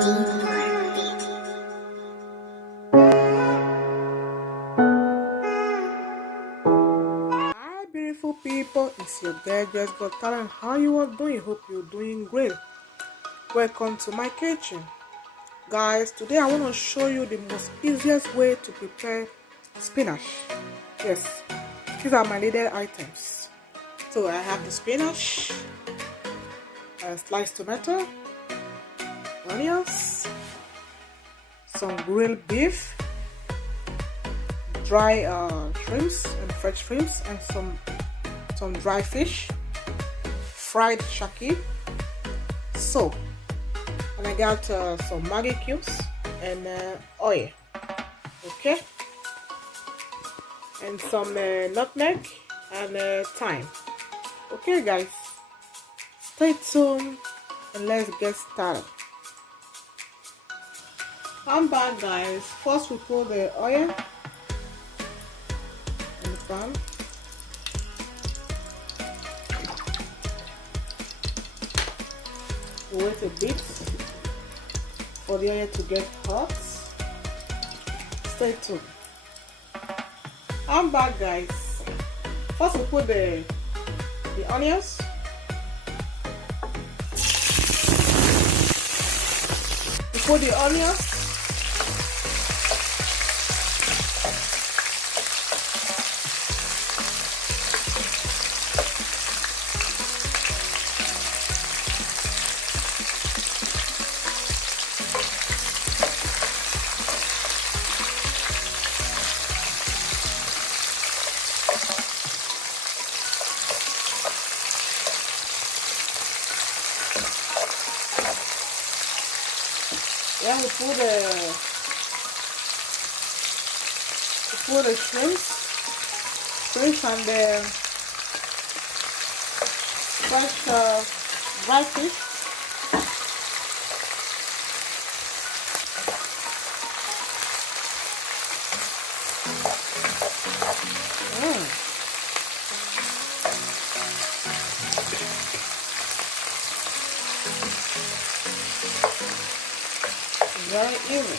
Hi beautiful people, it's your girl Just Got Talent. How you are doing? Hope you're doing great. Welcome to my kitchen. Guys, today I want to show you the most easiest way to prepare spinach. Yes, these are my needed items. So I have the spinach, sliced tomato, onions, some grilled beef, dry shrimps and fresh shrimps, and some dry fish, fried shaki, soap, and I got some Maggi cubes and oil, okay, and some nutmeg and thyme. Okay guys, stay tuned and let's get started. I'm back guys. First we put the oil in the pan. Wait a bit for the oil to get hot. Stay tuned. I'm back guys. First we put the onions. We put the onions. Then we put the shrimps and the fresh dry fish. Very easy.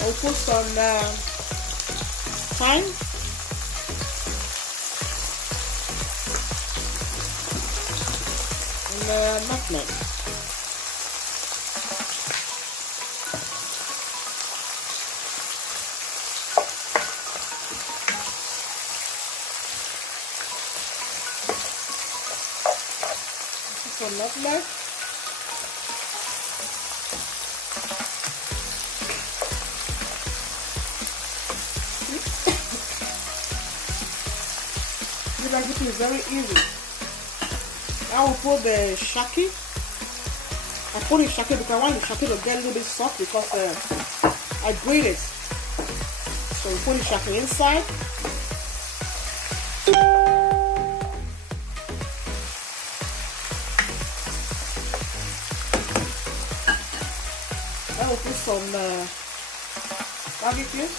I'll put some thyme, and nutmeg. Some nutmeg. Like it is very easy. Now we'll put the shaki. I put the shaki because I want the shaki to get a little bit soft because I grilled it. So we put the shaki inside. Then we'll put some Maggi cubes.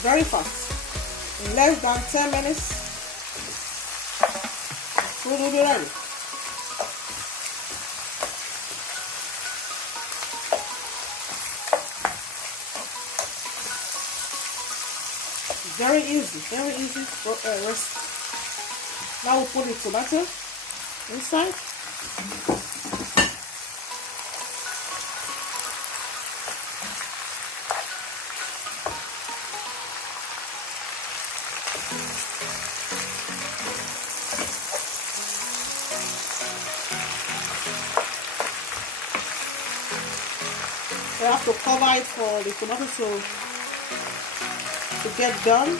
Very fast. In less than 10 minutes, food will be ready. Very easy recipe. Now we'll put the tomato inside. We have to cover it for the tomato to get done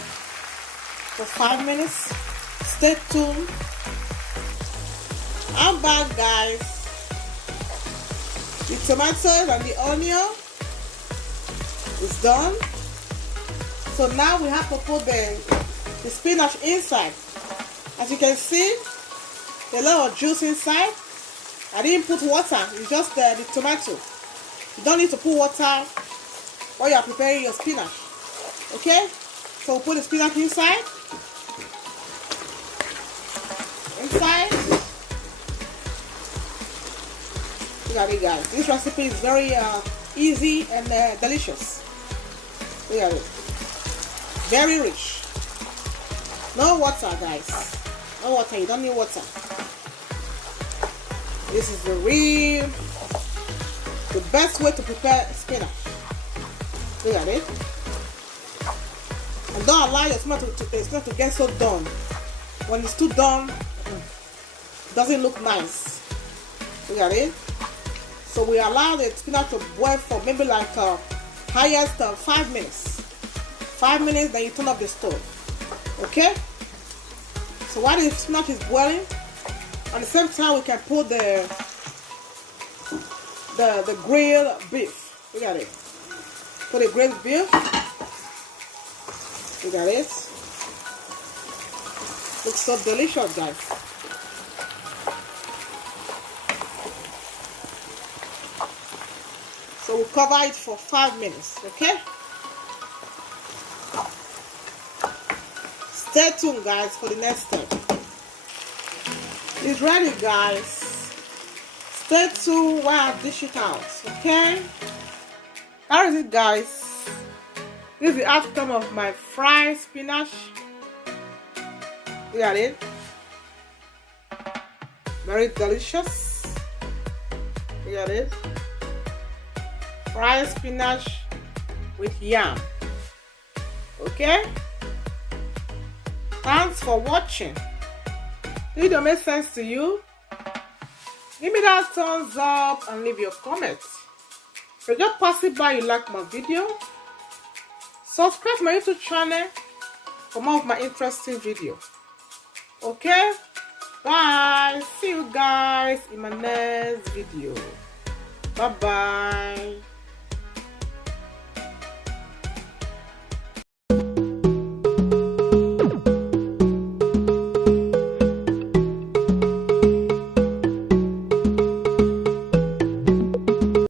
for 5 minutes. Stay tuned. I'm back guys. The tomatoes and the onion is done. So now we have to put the spinach inside. As you can see, a lot of juice inside. I didn't put water. It's just the tomato. You don't need to put water while you are preparing your spinach. Okay? So we'll put the spinach inside. Look at it, guys. This recipe is very easy and delicious. Look at it. Very rich. No water, guys. No water. You don't need water. This is the best way to prepare spinach. Look at it. And don't allow your spinach to get so done. When it's too done, it doesn't look nice. Look at it. So we allow the spinach to boil for maybe like highest 5 minutes. 5 minutes, then you turn off the stove. Okay? So while the spinach is boiling, at the same time we can put the grilled beef. Look at it. Put the grilled beef. Look at it. Looks so delicious, guys. So we'll cover it for 5 minutes, okay? Stay tuned, guys, for the next step. It's ready, guys. Stay tuned while I dish it out, okay? How is it, guys? This is the outcome of my fried spinach. Look at it. Very delicious. Look at it. Fried spinach with yam. Okay? Thanks for watching. If it don't make sense to you, give me that thumbs up and leave your comments. If you just pass it by, you like my video, subscribe to my YouTube channel for more of my interesting videos. Okay? Bye. See you guys in my next video. Bye bye.